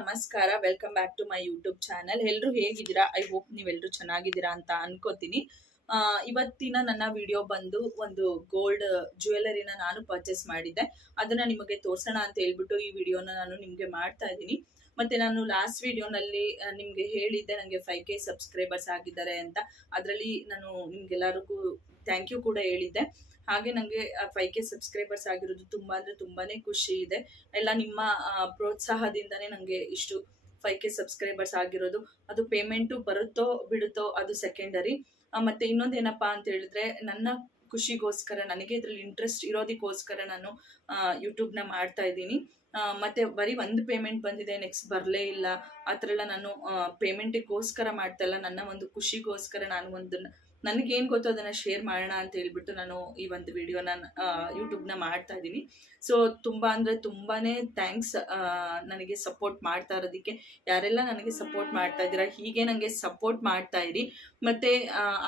ನಮಸ್ಕಾರ welcome back to my YouTube channel ಎಲ್ಲರೂ ಹೇಗಿದ್ದೀರಾ? ಐ ಹೋಪ್ ನೀವೆಲ್ಲರೂ ಚೆನ್ನಾಗಿದ್ದೀರಾ ಅಂತ ಅನ್ಕೋತೀನಿ. ಇವತ್ತಿನ ನನ್ನ ವಿಡಿಯೋ ಬಂದು ಒಂದು ಗೋಲ್ಡ್ ಜ್ಯುವೆಲರಿನ ನಾನು ಪರ್ಚೇಸ್ ಮಾಡಿದ್ದೆ. ಅದನ್ನ ನಿಮಗೆ ತೋರಿಸೋಣ ಅಂತ ಹೇಳ್ಬಿಟ್ಟು ಈ ವಿಡಿಯೋನ ನಾನು ನಿಮಗೆ ಮಾಡ್ತಾ ಇದ್ದೀನಿ. ಮತ್ತೆ ನಾನು ಲಾಸ್ಟ್ ವಿಡಿಯೋನಲ್ಲಿ ನಿಮಗೆ ಹೇಳಿದ್ದೆ ನನಗೆ ಫೈವ್ ಕೆ ಸಬ್ಸ್ಕ್ರೈಬರ್ಸ್ ಆಗಿದ್ದಾರೆ ಅಂತ. ಅದರಲ್ಲಿ ನಾನು ನಿಮ್ಗೆಲ್ಲರಿಗೂ ಥ್ಯಾಂಕ್ ಯು ಕೂಡ ಹೇಳಿದ್ದೆ. ಹಾಗೆ ನನಗೆ ಫೈವ್ ಕೆ ಸಬ್ಸ್ಕ್ರೈಬರ್ಸ್ ಆಗಿರೋದು ತುಂಬಾ ಅಂದ್ರೆ ತುಂಬಾನೇ ಖುಷಿ ಇದೆ. ಎಲ್ಲ ನಿಮ್ಮ ಪ್ರೋತ್ಸಾಹದಿಂದನೇ ನನಗೆ ಇಷ್ಟು ಫೈವ್ ಕೆ ಸಬ್ಸ್ಕ್ರೈಬರ್ಸ್ ಆಗಿರೋದು. ಅದು ಪೇಮೆಂಟು ಬರುತ್ತೋ ಬಿಡುತ್ತೋ ಅದು ಸೆಕೆಂಡರಿ ಮತ್ತೆ ಇನ್ನೊಂದೇನಪ್ಪ ಅಂತ ಹೇಳಿದ್ರೆ ನನ್ನ ಖುಷಿಗೋಸ್ಕರ, ನನಗೆ ಇದ್ರಲ್ಲಿ ಇಂಟ್ರೆಸ್ಟ್ ಇರೋದಕ್ಕೋಸ್ಕರ ನಾನು ಯೂಟ್ಯೂಬ್ನ ಮಾಡ್ತಾ ಇದ್ದೀನಿ. ಮತ್ತೆ ಬರೀ ಒಂದು ಪೇಮೆಂಟ್ ಬಂದಿದೆ ನೆಕ್ಸ್ಟ್ ಬರಲೇ ಇಲ್ಲ. ಆ ಥರ ಎಲ್ಲ ನಾನು ಪೇಮೆಂಟಿಗೋಸ್ಕರ ಮಾಡ್ತಾ ಇಲ್ಲ. ನನ್ನ ಒಂದು ಖುಷಿಗೋಸ್ಕರ ನಾನು ಒಂದು ನನಗೇನು ಗೊತ್ತೋ ಅದನ್ನು ಶೇರ್ ಮಾಡೋಣ ಅಂತ ಹೇಳ್ಬಿಟ್ಟು ನಾನು ಈ ಒಂದು ವಿಡಿಯೋನ ಯೂಟ್ಯೂಬ್ನ ಮಾಡ್ತಾ ಇದ್ದೀನಿ. ಸೊ ತುಂಬ ಅಂದರೆ ತುಂಬಾ ಥ್ಯಾಂಕ್ಸ್ ನನಗೆ ಸಪೋರ್ಟ್ ಮಾಡ್ತಾ ಇರೋದಕ್ಕೆ. ಯಾರೆಲ್ಲ ನನಗೆ ಸಪೋರ್ಟ್ ಮಾಡ್ತಾ ಇದ್ದೀರಾ, ಹೀಗೆ ನನಗೆ ಸಪೋರ್ಟ್ ಮಾಡ್ತಾ ಇರಿ. ಮತ್ತು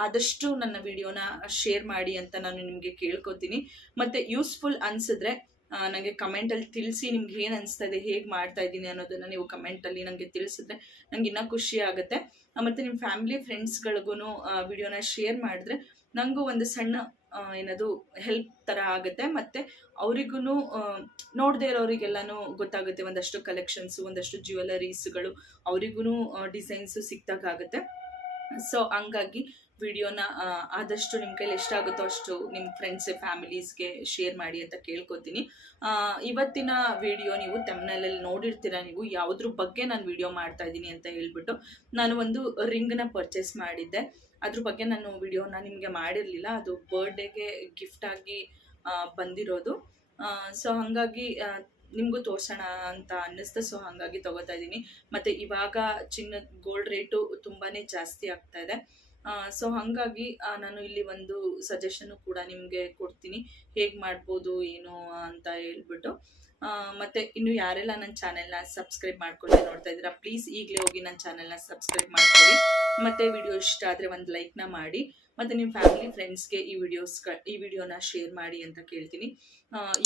ಆದಷ್ಟು ನನ್ನ ವಿಡಿಯೋನ ಶೇರ್ ಮಾಡಿ ಅಂತ ನಾನು ನಿಮಗೆ ಕೇಳ್ಕೊತೀನಿ. ಮತ್ತು ಯೂಸ್ಫುಲ್ ಅನಿಸಿದ್ರೆ ನನಗೆ ಕಮೆಂಟಲ್ಲಿ ತಿಳಿಸಿ ನಿಮ್ಗೆ ಏನು ಅನಿಸ್ತಾ ಇದೆ ಹೇಗೆ ಮಾಡ್ತಾ ಇದ್ದೀನಿ ಅನ್ನೋದನ್ನು ನೀವು ಕಮೆಂಟಲ್ಲಿ ನನಗೆ ತಿಳಿಸಿದ್ರೆ ನನಗೆ ಇನ್ನೂ ಖುಷಿ ಆಗುತ್ತೆ. ಮತ್ತು ನಿಮ್ಮ ಫ್ಯಾಮಿಲಿ ಫ್ರೆಂಡ್ಸ್ಗಳಿಗೂ ವಿಡಿಯೋನ ಶೇರ್ ಮಾಡಿದ್ರೆ ನನಗೂ ಒಂದು ಸಣ್ಣ ಏನದು ಹೆಲ್ಪ್ ಥರ ಆಗುತ್ತೆ. ಮತ್ತು ಅವರಿಗೂ ನೋಡದೇ ಇರೋರಿಗೆಲ್ಲನೂ ಗೊತ್ತಾಗುತ್ತೆ, ಒಂದಷ್ಟು ಕಲೆಕ್ಷನ್ಸು ಒಂದಷ್ಟು ಜ್ಯುವೆಲರೀಸ್ಗಳು ಅವರಿಗೂ ಡಿಸೈನ್ಸು ಸಿಕ್ತಾಗುತ್ತೆ ಸೊ ಹಂಗಾಗಿ ವಿಡಿಯೋನ ಆದಷ್ಟು ನಿಮ್ಮ ಕೈಲಿ ಎಷ್ಟಾಗುತ್ತೋ ಅಷ್ಟು ನಿಮ್ಮ ಫ್ರೆಂಡ್ಸ್ ಫ್ಯಾಮಿಲೀಸ್ಗೆ ಶೇರ್ ಮಾಡಿ ಅಂತ ಕೇಳ್ಕೊತೀನಿ. ಇವತ್ತಿನ ವಿಡಿಯೋ ನೀವು ತಮ್ಮನಲ್ಲಿ ನೋಡಿರ್ತೀರ ನೀವು, ಯಾವುದ್ರ ಬಗ್ಗೆ ನಾನು ವಿಡಿಯೋ ಮಾಡ್ತಾ ಇದ್ದೀನಿ ಅಂತ ಹೇಳ್ಬಿಟ್ಟು ನಾನು ಒಂದು ರಿಂಗ್ನ ಪರ್ಚೇಸ್ ಮಾಡಿದ್ದೆ. ಅದ್ರ ಬಗ್ಗೆ ನಾನು ವಿಡಿಯೋನ ನಿಮಗೆ ಮಾಡಿರಲಿಲ್ಲ, ಅದು ಬರ್ಡೇಗೆ ಗಿಫ್ಟಾಗಿ ಬಂದಿರೋದು. ಸೊ ಹಾಗಾಗಿ ನಿಮಗೂ ತೋರ್ಸೋಣ ಅಂತ ಅನ್ನಿಸ್ತು ಸೊ ಹಾಗಾಗಿ ತೊಗೋತಾ ಇದ್ದೀನಿ ಮತ್ತು ಇವಾಗ ಚಿನ್ನದ ಗೋಲ್ಡ್ ರೇಟು ತುಂಬಾ ಜಾಸ್ತಿ ಆಗ್ತಾ ಇದೆ. ಸೊ ಹಾಗಾಗಿ ನಾನು ಇಲ್ಲಿ ಒಂದು ಸಜೆಷನ್ನು ಕೂಡ ನಿಮಗೆ ಕೊಡ್ತೀನಿ. ಹೇಗೆ ಮಾಡ್ಬೋದು, ಏನು ಅಂತ ಹೇಳ್ಬಿಟ್ಟು. ಮತ್ತೆ ಇನ್ನು ಯಾರೆಲ್ಲ ನನ್ನ ಚಾನೆಲ್ನ ಸಬ್ಸ್ಕ್ರೈಬ್ ಮಾಡ್ಕೊಂಡು ನೋಡ್ತಾ ಇದ್ದೀರಾ ಪ್ಲೀಸ್ ಈಗಲೇ ಹೋಗಿ ನನ್ನ ಚಾನೆಲ್ನ ಸಬ್ಸ್ಕ್ರೈಬ್ ಮಾಡ್ಕೊಳ್ಳಿ. ಮತ್ತೆ ವಿಡಿಯೋ ಇಷ್ಟ ಆದರೆ ಒಂದು ಲೈಕ್ನ ಮಾಡಿ. ಮತ್ತೆ ನಿಮ್ಮ ಫ್ಯಾಮಿಲಿ ಫ್ರೆಂಡ್ಸ್ಗೆ ಈ ವಿಡಿಯೋಸ್ ಈ ವಿಡಿಯೋನ ಶೇರ್ ಮಾಡಿ ಅಂತ ಕೇಳ್ತೀನಿ.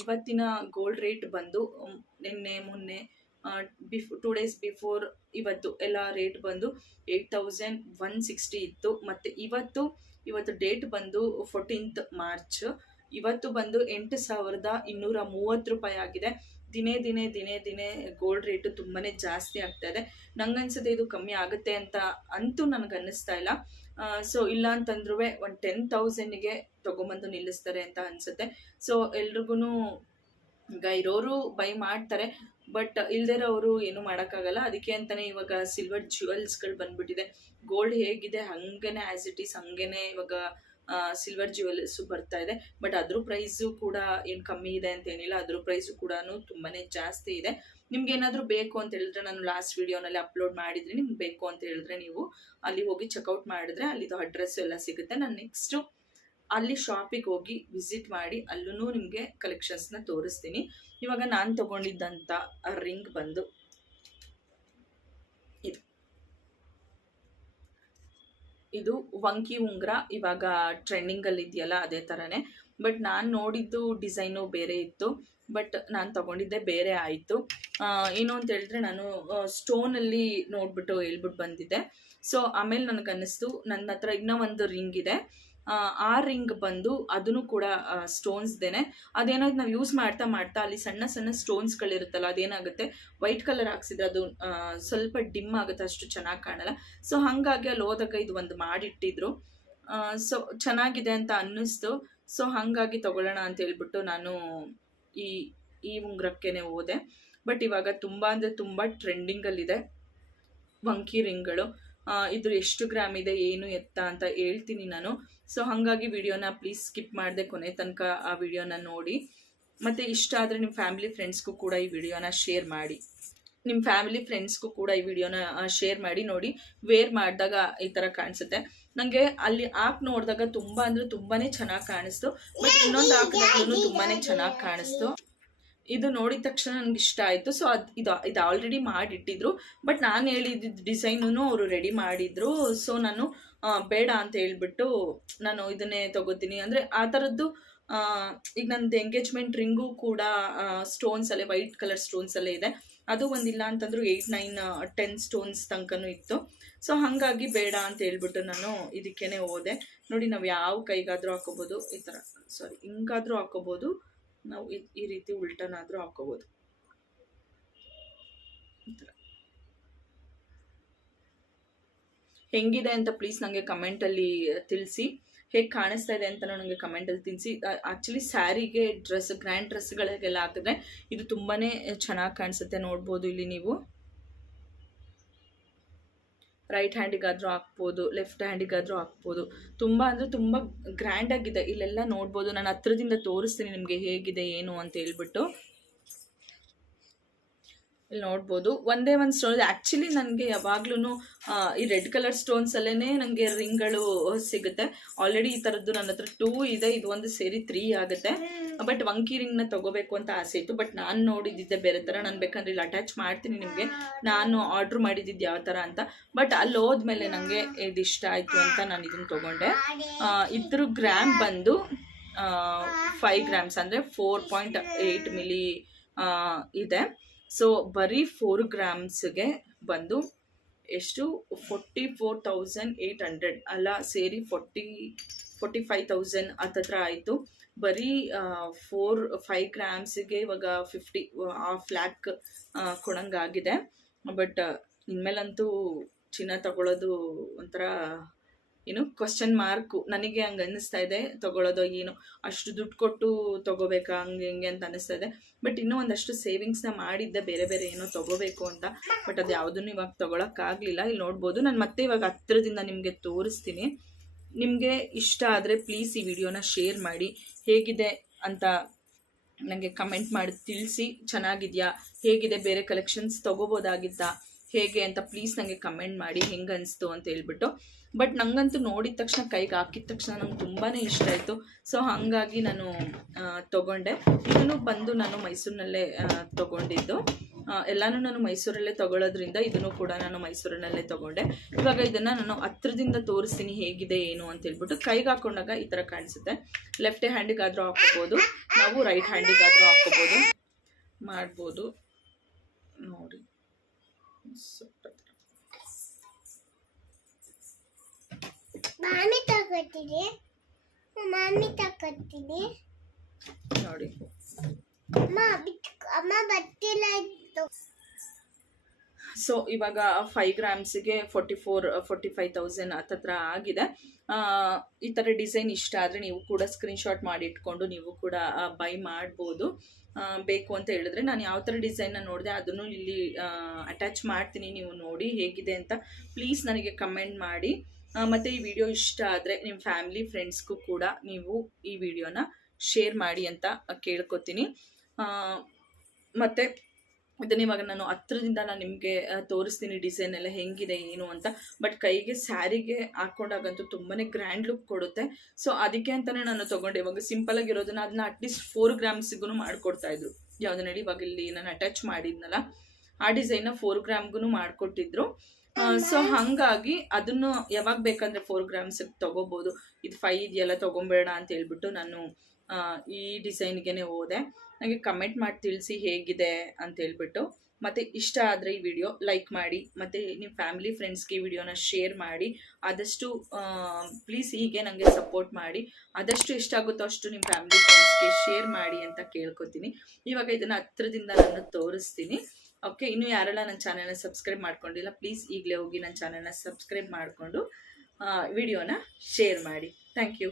ಇವತ್ತಿನ ಗೋಲ್ಡ್ ರೇಟ್ ಬಂದು ನಿನ್ನೆ, ಮೊನ್ನೆ ಬಿಫ್ ಟೂ ಡೇಸ್ ಬಿಫೋರ್ ಇವತ್ತು ಎಲ್ಲ ರೇಟ್ ಬಂದು ಏಯ್ಟ್ ತೌಸಂಡ್ ಒನ್ ಸಿಕ್ಸ್ಟಿ ಇತ್ತು. ಮತ್ತು ಇವತ್ತು ಇವತ್ತು ಡೇಟ್ ಬಂದು ಫೋರ್ಟೀನ್ತ್ ಮಾರ್ಚ್ ಇವತ್ತು ಬಂದು ಎಂಟು ಸಾವಿರದ ಇನ್ನೂರ ಮೂವತ್ತು ರೂಪಾಯಿ ಆಗಿದೆ. ದಿನೇ ದಿನೇ ದಿನೇ ದಿನೇ ಗೋಲ್ಡ್ ರೇಟು ತುಂಬಾ ಜಾಸ್ತಿ ಆಗ್ತಾ ಇದೆ. ನಂಗನ್ಸುತ್ತೆ ಇದು ಕಮ್ಮಿ ಆಗುತ್ತೆ ಅಂತ ಅಂತೂ ನನಗೆ ಅನ್ನಿಸ್ತಾ ಇಲ್ಲ. ಸೊ ಇಲ್ಲ ಅಂತಂದ್ರೂ ಒಂದು ಟೆನ್ ತೌಸಂಡ್ಗೆ ತೊಗೊಂಬಂದು ನಿಲ್ಲಿಸ್ತಾರೆ ಅಂತ ಅನಿಸುತ್ತೆ. ಸೊ ಎಲ್ರಿಗೂ ಈಗ ಇರೋರು ಬೈ ಮಾಡ್ತಾರೆ. ಬಟ್ ಇಲ್ದಿರೋರು ಏನು ಮಾಡೋಕ್ಕಾಗಲ್ಲ. ಅದಕ್ಕೆ ಅಂತಲೇ ಇವಾಗ ಸಿಲ್ವರ್ ಜ್ಯುವೆಲ್ಸ್ಗಳು ಬಂದ್ಬಿಟ್ಟಿದೆ. ಗೋಲ್ಡ್ ಹೇಗಿದೆ? ಹಂಗೇನೆ ಆ್ಯಸ್ ಇಟ್ ಈಸ್ ಹಂಗೇನೆ ಇವಾಗ ಸಿಲ್ವರ್ ಜ್ಯುವೆಲ್ಸು ಬರ್ತಾ ಇದೆ. ಬಟ್ ಅದ್ರ ಪ್ರೈಸು ಕೂಡ ಏನು ಕಮ್ಮಿ ಇದೆ ಅಂತ ಏನಿಲ್ಲ. ಅದ್ರ ಪ್ರೈಸು ಕೂಡ ತುಂಬಾ ಜಾಸ್ತಿ ಇದೆ. ನಿಮ್ಗೆ ಏನಾದರೂ ಬೇಕು ಅಂತ ಹೇಳಿದ್ರೆ ನಾನು ಲಾಸ್ಟ್ ವಿಡಿಯೋನಲ್ಲಿ ಅಪ್ಲೋಡ್ ಮಾಡಿದ್ರೆ ನಿಮ್ಗೆ ಬೇಕು ಅಂತ ಹೇಳಿದ್ರೆ ನೀವು ಅಲ್ಲಿ ಹೋಗಿ ಚೆಕ್ಔಟ್ ಮಾಡಿದ್ರೆ ಅಲ್ಲಿದು ಅಡ್ರೆಸ್ಸು ಎಲ್ಲ ಸಿಗುತ್ತೆ. ನಾನು ನೆಕ್ಸ್ಟು ಅಲ್ಲಿ ಶಾಪಿಗೆ ಹೋಗಿ ವಿಸಿಟ್ ಮಾಡಿ ಅಲ್ಲೂ ನಿಮಗೆ ಕಲೆಕ್ಷನ್ಸ್ನ ತೋರಿಸ್ತೀನಿ. ಇವಾಗ ನಾನು ತಗೊಂಡಿದ್ದಂಥ ರಿಂಗ್ ಬಂದು ಇದು. ಇದು ವಂಕಿ ಉಂಗುರ ಇವಾಗ ಟ್ರೆಂಡಿಂಗಲ್ಲಿ ಇದೆಯಲ್ಲ ಅದೇ ಥರನೇ ಬಟ್ ನಾನು ನೋಡಿದ್ದು ಡಿಸೈನು ಬೇರೆ ಇತ್ತು. ಬಟ್ ನಾನು ತಗೊಂಡಿದ್ದೆ ಬೇರೆ ಆಯಿತು. ಏನು ಅಂತ ಹೇಳಿದ್ರೆ ನಾನು ಸ್ಟೋನಲ್ಲಿ ನೋಡ್ಬಿಟ್ಟು ಹೇಳ್ಬಿಟ್ಟು ಬಂದಿದ್ದೆ. ಸೊ ಆಮೇಲೆ ನನಗನ್ನಿಸ್ತು ನನ್ನ ಹತ್ರ ಇನ್ನೂ ಒಂದು ರಿಂಗ್ ಇದೆ. ಆ, ರಿಂಗ್ ಬಂದು ಅದನ್ನು ಕೂಡ ಸ್ಟೋನ್ಸ್ದೇನೆ ಅದೇನೋ ನಾವು ಯೂಸ್ ಮಾಡ್ತಾ ಮಾಡ್ತಾ ಅಲ್ಲಿ ಸಣ್ಣ ಸಣ್ಣ ಸ್ಟೋನ್ಸ್ಗಳಿರುತ್ತಲ್ಲ ಅದೇನಾಗುತ್ತೆ? ವೈಟ್ ಕಲರ್ ಹಾಕ್ಸಿದ್ರೆ ಅದು ಸ್ವಲ್ಪ ಡಿಮ್ ಆಗುತ್ತೆ ಅಷ್ಟು ಚೆನ್ನಾಗಿ ಕಾಣಲ್ಲ. ಸೊ ಹಾಗಾಗಿ ಅಲ್ಲಿ ಹೋದಾಗ ಇದು ಒಂದು ಮಾಡಿಟ್ಟಿದ್ರು. ಸೊ ಚೆನ್ನಾಗಿದೆ ಅಂತ ಅನ್ನಿಸ್ತು. ಸೊ ಹಾಗಾಗಿ ತಗೊಳ್ಳೋಣ ಅಂತ ಹೇಳ್ಬಿಟ್ಟು ನಾನು ಈ ಈ ಉಂಗ್ರಕ್ಕೇನೆ ಹೋದೆ. ಬಟ್ ಇವಾಗ ತುಂಬ ಅಂದರೆ ತುಂಬ ಟ್ರೆಂಡಿಂಗಲ್ಲಿದೆ ವಂಕಿ ರಿಂಗ್ಗಳು ಇದು ಎಷ್ಟು ಗ್ರಾಮ್ ಇದೆ, ಏನು ಎತ್ತ ಅಂತ ಹೇಳ್ತೀನಿ ನಾನು. ಸೊ ಹಾಗಾಗಿ ವಿಡಿಯೋನ ಪ್ಲೀಸ್ ಸ್ಕಿಪ್ ಮಾಡಿದೆ ಕೊನೆ ತನಕ ಆ ವಿಡಿಯೋನ ನೋಡಿ. ಮತ್ತು ಇಷ್ಟ ಆದರೆ ನಿಮ್ಮ ಫ್ಯಾಮಿಲಿ ಫ್ರೆಂಡ್ಸ್ಗೂ ಕೂಡ ಈ ವಿಡಿಯೋನ ಶೇರ್ ಮಾಡಿ. ನಿಮ್ಮ ಫ್ಯಾಮಿಲಿ ಫ್ರೆಂಡ್ಸ್ಗೂ ಕೂಡ ಈ ವಿಡಿಯೋನ ಶೇರ್ ಮಾಡಿ, ನೋಡಿ. ವೇರ್ ಮಾಡಿದಾಗ ಈ ಥರ ಕಾಣಿಸುತ್ತೆ. ನನಗೆ ಅಲ್ಲಿ ಆಪ್ ನೋಡಿದಾಗ ತುಂಬ ಅಂದರೆ ತುಂಬಾ ಚೆನ್ನಾಗಿ ಕಾಣಿಸ್ತು. ಬಟ್ ಇನ್ನೊಂದು ಹಾಕಿದಾಗ್ಲೂ ತುಂಬಾ ಚೆನ್ನಾಗಿ ಕಾಣಿಸ್ತು. ಇದು ನೋಡಿದ ತಕ್ಷಣ ನನಗೆ ಇಷ್ಟ ಆಯಿತು. ಸೊ ಅದು ಇದು ಇದು ಆಲ್ರೆಡಿ ಮಾಡಿಟ್ಟಿದ್ರು. ಬಟ್ ನಾನು ಹೇಳಿದ ಡಿಸೈನು ಅವರು ರೆಡಿ ಮಾಡಿದ್ರು. ಸೊ ನಾನು ಬೇಡ ಅಂತ ಹೇಳ್ಬಿಟ್ಟು ನಾನು ಇದನ್ನೇ ತಗೋತೀನಿ. ಅಂದರೆ ಆ ಥರದ್ದು ಈಗ ನಂದು ಎಂಗೇಜ್ಮೆಂಟ್ ರಿಂಗು ಕೂಡ ಸ್ಟೋನ್ಸ್ ಅಲ್ಲೇ ವೈಟ್ ಕಲರ್ ಸ್ಟೋನ್ಸ್ ಅಲ್ಲೇ ಇದೆ. ಅದು ಒಂದಿಲ್ಲ ಅಂತಂದ್ರು ಏಯ್ಟ್ ನೈನ್ ಟೆನ್ ಸ್ಟೋನ್ಸ್ ತನಕನೂ ಇತ್ತು. ಸೊ ಹಾಗಾಗಿ ಬೇಡ ಅಂತ ಹೇಳ್ಬಿಟ್ಟು ನಾನು ಇದಕ್ಕೇನೆ ಹೋದೆ. ನೋಡಿ ನಾವು ಯಾವ ಕೈಗಾದರೂ ಹಾಕೋಬೋದು. ಈ ಥರ ಸಾರಿ ಹಿಂಗಾದರೂ ಹಾಕೋಬೋದು. ನಾವು ಈ- ರೀತಿ ಉಲ್ಟನಾದರೂ ಹಾಕೋಬೋದು. ಹೆಂಗಿದೆ ಅಂತ ಪ್ಲೀಸ್ ನನಗೆ ಕಮೆಂಟಲ್ಲಿ ತಿಳಿಸಿ. ಹೇಗೆ ಕಾಣಿಸ್ತಾ ಇದೆ ಅಂತ ನನಗೆ ಕಮೆಂಟಲ್ಲಿ ತಿಳಿಸಿ. ಆ್ಯಕ್ಚುಲಿ ಸ್ಯಾರಿಗೆ ಡ್ರೆಸ್ ಗ್ರ್ಯಾಂಡ್ ಡ್ರೆಸ್ಗಳಿಗೆಲ್ಲ ಹಾಕಿದ್ರೆ ಇದು ತುಂಬಾ ಚೆನ್ನಾಗಿ ಕಾಣಿಸುತ್ತೆ ನೋಡ್ಬೋದು ಇಲ್ಲಿ ನೀವು. ರೈಟ್ ಹ್ಯಾಂಡಿಗಾದರೂ ಹಾಕ್ಬೋದು ಲೆಫ್ಟ್ ಹ್ಯಾಂಡಿಗಾದರೂ ಹಾಕ್ಬೋದು. ತುಂಬ ಅಂದರೆ ತುಂಬ ಗ್ರ್ಯಾಂಡಾಗಿದೆ ಇಲ್ಲೆಲ್ಲ ನೋಡ್ಬೋದು. ನಾನು ಹತ್ರದಿಂದ ತೋರಿಸ್ತೀನಿ ನಿಮಗೆ ಹೇಗಿದೆ, ಏನು ಅಂತ ಹೇಳ್ಬಿಟ್ಟು. ಇಲ್ಲಿ ನೋಡ್ಬೋದು. ಒಂದೇ ಒಂದು ಸ್ಟೋನ್ ಆ್ಯಕ್ಚುಲಿ ನನಗೆ ಯಾವಾಗ್ಲೂ ಈ ರೆಡ್ ಕಲರ್ ಸ್ಟೋನ್ಸ್ ಅಲ್ಲೇ ನನಗೆ ರಿಂಗ್ಗಳು ಸಿಗುತ್ತೆ. ಆಲ್ರೆಡಿ ಈ ಥರದ್ದು ನನ್ನ ಹತ್ರ ಟೂ ಇದೆ. ಇದು ಒಂದು ಸೇರಿ ತ್ರೀ ಆಗುತ್ತೆ. ಬಟ್ ವಂಕಿ ರಿಂಗ್ನ ತಗೋಬೇಕು ಅಂತ ಆಸೆ ಇತ್ತು. ಬಟ್ ನಾನು ನೋಡಿದ್ದಿದ್ದೆ ಬೇರೆ ಥರ ನಾನು ಬೇಕಂದ್ರೆ ಇಲ್ಲಿ ಅಟ್ಯಾಚ್ ಮಾಡ್ತೀನಿ ನಿಮಗೆ. ನಾನು ಆರ್ಡ್ರ್ ಮಾಡಿದ್ದಿದ್ದು ಯಾವ ಥರ ಅಂತ. ಬಟ್ ಅಲ್ಲಿ ಹೋದ್ಮೇಲೆ ನನಗೆ ಇದು ಇಷ್ಟ ಆಯಿತು ಅಂತ ನಾನು ಇದನ್ನು ತೊಗೊಂಡೆ. ಇದ್ರ ಗ್ರಾಮ್ ಬಂದು ಫೈವ್ ಗ್ರಾಮ್ಸ್ ಅಂದರೆ ಫೋರ್ ಪಾಯಿಂಟ್ ಏಯ್ಟ್ ಮಿಲಿ ಇದೆ. ಸೊ ಬರೀ ಫೋರ್ ಗ್ರಾಮ್ಸ್ಗೆ ಬಂದು ಎಷ್ಟು? Forty four thousand eight hundred ಅಲ್ಲ, ಸೇರಿ ಫೋರ್ಟಿ ಫೋರ್ಟಿ ಫೈವ್ ತೌಸಂಡ್ ಹತ್ತತ್ರ ಆಯಿತು. ಬರೀ ಫೋರ್ ಫೈವ್ ಗ್ರಾಮ್ಸಿಗೆ ಇವಾಗ ಫಿಫ್ಟಿ ಹಾಫ್ ಲ್ಯಾಕ್ ಕೊಡಂಗಾಗಿದೆ. ಬಟ್ ಇನ್ಮೇಲಂತೂ ಚಿನ್ನ ತಗೊಳ್ಳೋದು ಒಂಥರ ಏನು ಕ್ವಶನ್ ಮಾರ್ಕು ನನಗೆ ಹಂಗೆ ಅನ್ನಿಸ್ತಾ ಇದೆ ತಗೊಳ್ಳೋದು ಏನು. ಅಷ್ಟು ದುಡ್ಡು ಕೊಟ್ಟು ತಗೋಬೇಕಾ, ಹಂಗೆ ಹಿಂಗೆ ಅಂತ ಅನ್ನಿಸ್ತಾ ಇದೆ. ಬಟ್ ಇನ್ನೂ ಒಂದಷ್ಟು ಸೇವಿಂಗ್ಸ್ನ ಮಾಡಿದ್ದೆ, ಬೇರೆ ಬೇರೆ ಏನೋ ತಗೋಬೇಕು ಅಂತ. ಬಟ್ ಅದು ಯಾವುದನ್ನು ಇವಾಗ ತೊಗೊಳಕ್ಕಾಗಲಿಲ್ಲ ಇಲ್ಲಿ ನೋಡ್ಬೋದು. ನಾನು ಮತ್ತೆ ಇವಾಗ ಹತ್ತಿರದಿಂದ ನಿಮಗೆ ತೋರಿಸ್ತೀನಿ. ನಿಮಗೆ ಇಷ್ಟ ಆದರೆ ಪ್ಲೀಸ್ ಈ ವಿಡಿಯೋನ ಶೇರ್ ಮಾಡಿ. ಹೇಗಿದೆ ಅಂತ ನನಗೆ ಕಮೆಂಟ್ ಮಾಡಿ, ತಿಳಿಸಿ. ಚೆನ್ನಾಗಿದೆಯಾ? ಹೇಗಿದೆ? ಬೇರೆ ಕಲೆಕ್ಷನ್ಸ್ ತೊಗೋಬೋದಾಗಿತ್ತಾ? ಹೇಗೆ ಅಂತ ಪ್ಲೀಸ್ ನನಗೆ ಕಮೆಂಟ್ ಮಾಡಿ ಹೆಂಗೆ ಅನಿಸ್ತು ಅಂತ ಹೇಳ್ಬಿಟ್ಟು. ಬಟ್ ನಂಗಂತೂ ನೋಡಿದ ತಕ್ಷಣ, ಕೈಗೆ ಹಾಕಿದ ತಕ್ಷಣ ನಂಗೆ ತುಂಬಾ ಇಷ್ಟ ಆಯಿತು. ಸೊ ಹಾಗಾಗಿ ನಾನು ತೊಗೊಂಡೆ. ಇದನ್ನು ಬಂದು ನಾನು ಮೈಸೂರಿನಲ್ಲೇ ತೊಗೊಂಡಿದ್ದು. ಎಲ್ಲಾನು ನಾನು ಮೈಸೂರಲ್ಲೇ ತಗೊಳ್ಳೋದ್ರಿಂದ ಇದನ್ನು ಕೂಡ ನಾನು ಮೈಸೂರಿನಲ್ಲೇ ತಗೊಂಡೆ. ಇವಾಗ ಇದನ್ನು ನಾನು ಹತ್ರದಿಂದ ತೋರಿಸ್ತೀನಿ ಹೇಗಿದೆ ಏನು ಅಂತ ಹೇಳ್ಬಿಟ್ಟು ಕೈಗೆ ಹಾಕೊಂಡಾಗ ಈ ಥರ ಕಾಣಿಸುತ್ತೆ. ಲೆಫ್ಟ್ ಹ್ಯಾಂಡಿಗಾದರೂ ಹಾಕೋಬೋದು ನಾವು ರೈಟ್ ಹ್ಯಾಂಡಿಗಾದರೂ ಹಾಕೋಬೋದು ಮಾಡ್ಬೋದು. ನೋಡಿ. ಮಾಮಿ ತಗೋತೀನಿ. ಮಾಮಿ ತಗೋತೀನಿ. ನೋಡಿ. ಅಮ್ಮ ಅಮ್ಮ ಬರ್ತಿಲ್ಲ ಸೊ ಇವಾಗ five ಗ್ರಾಮ್ಸಿಗೆ forty four forty five thousand ಹತ್ತತ್ರ ಆಗಿದೆ. ಆ, ಈ ಥರ ಡಿಸೈನ್ ಇಷ್ಟ ಆದರೆ ನೀವು ಕೂಡ ಸ್ಕ್ರೀನ್ಶಾಟ್ ಮಾಡಿ ಇಟ್ಕೊಂಡು ನೀವು ಕೂಡ ಬೈ ಮಾಡ್ಬೋದು. ಆ, ಬೇಕು ಅಂತ ಹೇಳಿದ್ರೆ ನಾನು ಯಾವ ಥರ ಡಿಸೈನ್ನ ನೋಡಿದೆ ಅದನ್ನು ಇಲ್ಲಿ ಅಟ್ಯಾಚ್ ಮಾಡ್ತೀನಿ ನೀವು ನೋಡಿ ಹೇಗಿದೆ ಅಂತ ಪ್ಲೀಸ್ ನನಗೆ ಕಮೆಂಟ್ ಮಾಡಿ. ಮತ್ತು ಈ ವಿಡಿಯೋ ಇಷ್ಟ ಆದರೆ ನಿಮ್ಮ ಫ್ಯಾಮಿಲಿ ಫ್ರೆಂಡ್ಸ್ಗೂ ಕೂಡ ನೀವು ಈ ವಿಡಿಯೋನ ಶೇರ್ ಮಾಡಿ ಅಂತ ಕೇಳ್ಕೊತೀನಿ. ಮತ್ತೆ ಇದನ್ನ ಇವಾಗ ನಾನು ಹತ್ರದಿಂದ ನಾನು ನಿಮಗೆ ತೋರಿಸ್ತೀನಿ ಡಿಸೈನ್ ಎಲ್ಲ ಹೆಂಗಿದೆ, ಏನು ಅಂತ. ಬಟ್ ಕೈಗೆ ಸ್ಯಾರಿಗೆ ಹಾಕೊಂಡಾಗಂತೂ ತುಂಬಾ ಗ್ರ್ಯಾಂಡ್ ಲುಕ್ ಕೊಡುತ್ತೆ. ಸೊ ಅದಕ್ಕೆ ಅಂತಲೇ ನಾನು ತೊಗೊಂಡೆ. ಇವಾಗ ಸಿಂಪಲ್ ಆಗಿರೋದನ್ನ ಅದನ್ನ ಅಟ್ಲೀಸ್ಟ್ ಫೋರ್ ಗ್ರಾಮ್ಸಿಗೂ ಮಾಡಿಕೊಡ್ತಾ ಇದ್ರು. ಯಾವ್ದು ನೋಡಿ ಇವಾಗ ಇಲ್ಲಿ ನಾನು ಅಟ್ಯಾಚ್ ಮಾಡಿದ್ನಲ್ಲ, ಆ ಡಿಸೈನ್ನ ಫೋರ್ ಗ್ರಾಮ್ಗೂ ಮಾಡಿಕೊಟ್ಟಿದ್ರು. ಸೊ ಹಾಗಾಗಿ ಅದನ್ನು ಯಾವಾಗ ಬೇಕಂದ್ರೆ ಫೋರ್ ಗ್ರಾಮ್ಸ್ ತಗೋಬೋದು. ಇದು ಫೈವ್ ಇದೆಯಲ್ಲ, ತಗೊಂಬೇಡ ಅಂತ ಹೇಳ್ಬಿಟ್ಟು ನಾನು ಈ ಡಿಸೈನ್ಗೆ ಹೋದೆ. ನನಗೆ ಕಮೆಂಟ್ ಮಾಡಿ ತಿಳಿಸಿ ಹೇಗಿದೆ ಅಂತ ಹೇಳ್ಬಿಟ್ಟು. ಮತ್ತೆ ಇಷ್ಟ ಆದರೆ ಈ ವಿಡಿಯೋ ಲೈಕ್ ಮಾಡಿ, ಮತ್ತೆ ನಿಮ್ಮ ಫ್ಯಾಮಿಲಿ ಫ್ರೆಂಡ್ಸ್ಗೆ ಈ ವಿಡಿಯೋನ ಶೇರ್ ಮಾಡಿ. ಆದಷ್ಟು ಪ್ಲೀಸ್ ಹೀಗೆ ನನಗೆ ಸಪೋರ್ಟ್ ಮಾಡಿ. ಆದಷ್ಟು ಇಷ್ಟ ಆಗುತ್ತೋ ಅಷ್ಟು ನಿಮ್ಮ ಫ್ಯಾಮಿಲಿ ಫ್ರೆಂಡ್ಸ್ಗೆ ಶೇರ್ ಮಾಡಿ ಅಂತ ಕೇಳ್ಕೊತೀನಿ. ಇವಾಗ ಇದನ್ನು ಹತ್ರದಿಂದ ನಾನು ತೋರಿಸ್ತೀನಿ. ಓಕೆ ಇನ್ನು ಯಾರೆಲ್ಲ ನನ್ನ ಚಾನಲ್ನ ಸಬ್ಸ್ಕ್ರೈಬ್ ಮಾಡ್ಕೊಂಡಿಲ್ಲ ಪ್ಲೀಸ್ ಈಗಲೇ ಹೋಗಿ ನನ್ನ ಚಾನಲ್ನ ಸಬ್ಸ್ಕ್ರೈಬ್ ಮಾಡಿಕೊಂಡು ವಿಡಿಯೋನ ಶೇರ್ ಮಾಡಿ. Thank you